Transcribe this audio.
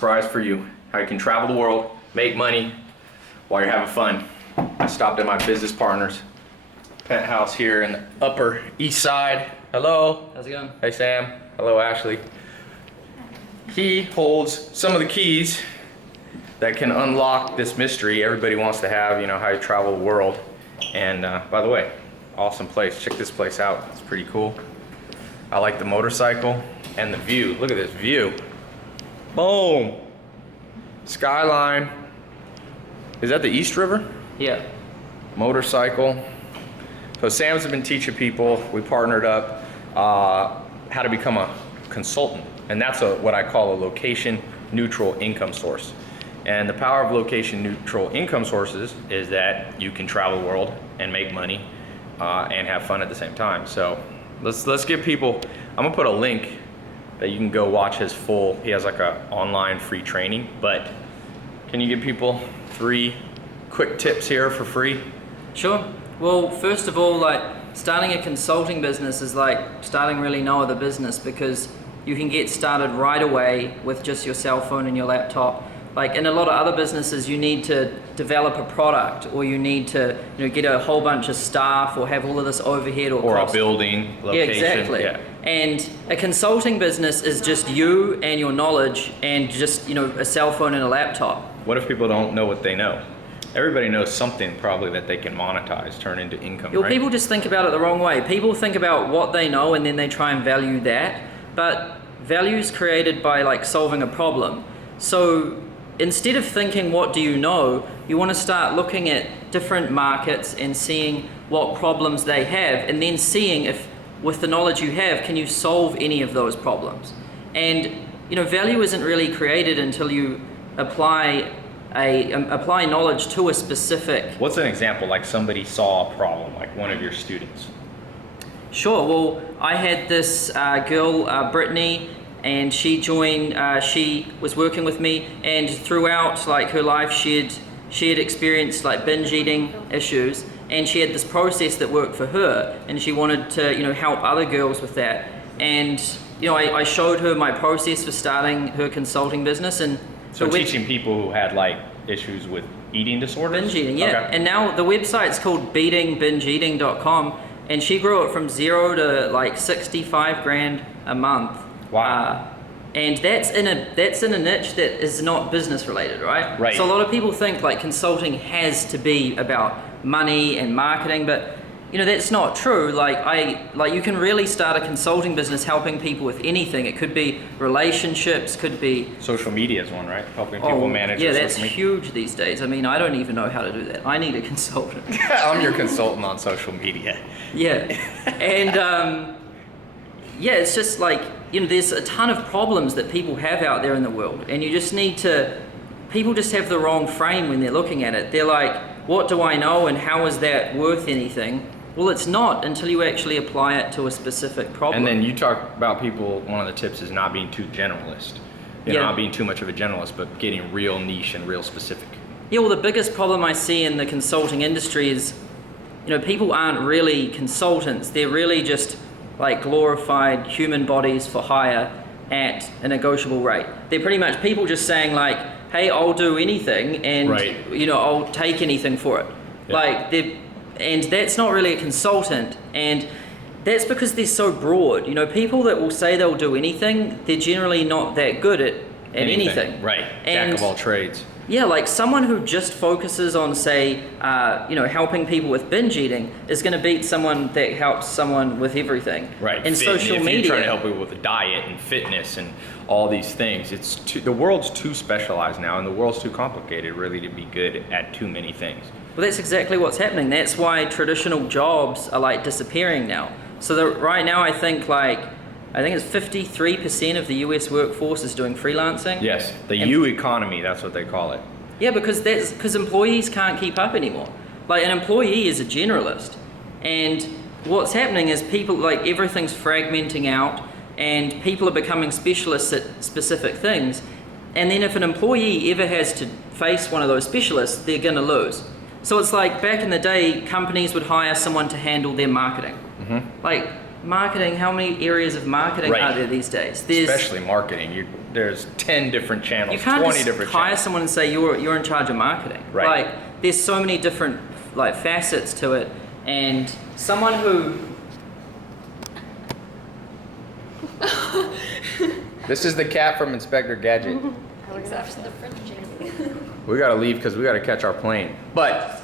Surprise for you, how you can travel the world, make money while you're having fun. I stopped at my business partner's penthouse here in the Upper East Side. Hello. How's it going? Hey Sam. Hello Ashley. He holds some of the keys that can unlock this mystery everybody wants to have, you know, how you travel the world. And by the way, awesome place. Check this place out. It's pretty cool. I like the motorcycle and the view. Look at this view. Boom. Skyline. Is that the East River? Yeah. Motorcycle. So Sam's been teaching people. We partnered up how to become a consultant. And that's what I call a location neutral income source. And the power of location neutral income sources is that you can travel the world and make money and have fun at the same time. So let's give people, I'm gonna put a link that you can go watch his full, he has like a online free training, but can you give people 3 quick tips here for free? Sure. Well, first of all, like starting a consulting business is like starting really no other business, because you can get started right away with just your cell phone and your laptop. Like in a lot of other businesses, you need to develop a product, or you need to, you know, get a whole bunch of staff, or have all of this overhead or a cost. building, location. Yeah, exactly. Yeah. And a consulting business is just you and your knowledge and just, you know, a cell phone and a laptop. What if people don't know what they know? Everybody knows something probably that they can monetize, turn into income, Well, right? people just think about it the wrong way. People think about what they know and then they try and value that. But value is created by like solving a problem. So instead of thinking, what do you know, you want to start looking at different markets and seeing what problems they have, and then seeing if, with the knowledge you have, can you solve any of those problems. And you know, value isn't really created until you apply knowledge to a specific. What's an example, like somebody saw a problem, like one of your students? Sure. Well, I had this girl, Brittany, and she joined. She was working with me, and throughout like her life, she had experienced like binge eating issues, and she had this process that worked for her, and she wanted to, you know, help other girls with that. And you know, I showed her my process for starting her consulting business, and So teaching people who had like issues with eating disorders? Binge eating, yeah. Okay. And now the website's called beatingbingeeating.com, and she grew it from 0 to like 65 grand a month. Wow. And that's in a niche that is not business related, right? Right. So a lot of people think like consulting has to be about money and marketing, but you know, that's not true. Like you can really start a consulting business helping people with anything. It could be relationships, could be Social media is one, right? Helping people manage yeah, their that's social media. huge these days. I mean, I don't even know how to do that. I need a consultant. I'm your consultant on social media. Yeah, and yeah, it's just like, you know, there's a ton of problems that people have out there in the world, and you just need to, people just have the wrong frame when they're looking at it. They're like, what do I know and how is that worth anything? Well, it's not until you actually apply it to a specific problem. And then you talk about people, one of the tips is not being too generalist. You know, not being too much of a generalist, but getting real niche and real specific. Yeah, well, the biggest problem I see in the consulting industry is, you know, people aren't really consultants. They're really just like glorified human bodies for hire at a negotiable rate. They're pretty much people just saying like, hey, I'll do anything, and you know, I'll take anything for it. Yeah. Like and that's not really a consultant, and that's because they're so broad. You know, people that will say they'll do anything, they're generally not that good at anything. Right, And jack of all trades. yeah, like someone who just focuses on, say, you know, helping people with binge eating is going to beat someone that helps someone with everything. Right. And social if media. you're trying to help people with a diet and fitness and all these things, the world's too specialized now, and the world's too complicated really to be good at too many things. Well, that's exactly what's happening. That's why traditional jobs are like disappearing now. So right now, I think it's 53% of the US workforce is doing freelancing. Yes, the U economy, that's what they call it. Yeah, because employees can't keep up anymore. Like an employee is a generalist, and what's happening is people, like, everything's fragmenting out, and people are becoming specialists at specific things. And then if an employee ever has to face one of those specialists, they're going to lose. So it's like back in the day, companies would hire someone to handle their marketing. Like marketing, how many areas of marketing are there these days? Especially marketing. there's 10 different channels, You can't 20 just different hire channels. someone and say you're in charge of marketing. Right. Like there's so many different like facets to it, and someone who This is the cat from Inspector Gadget. Except for the French Jamie. We gotta leave because we gotta catch our plane. But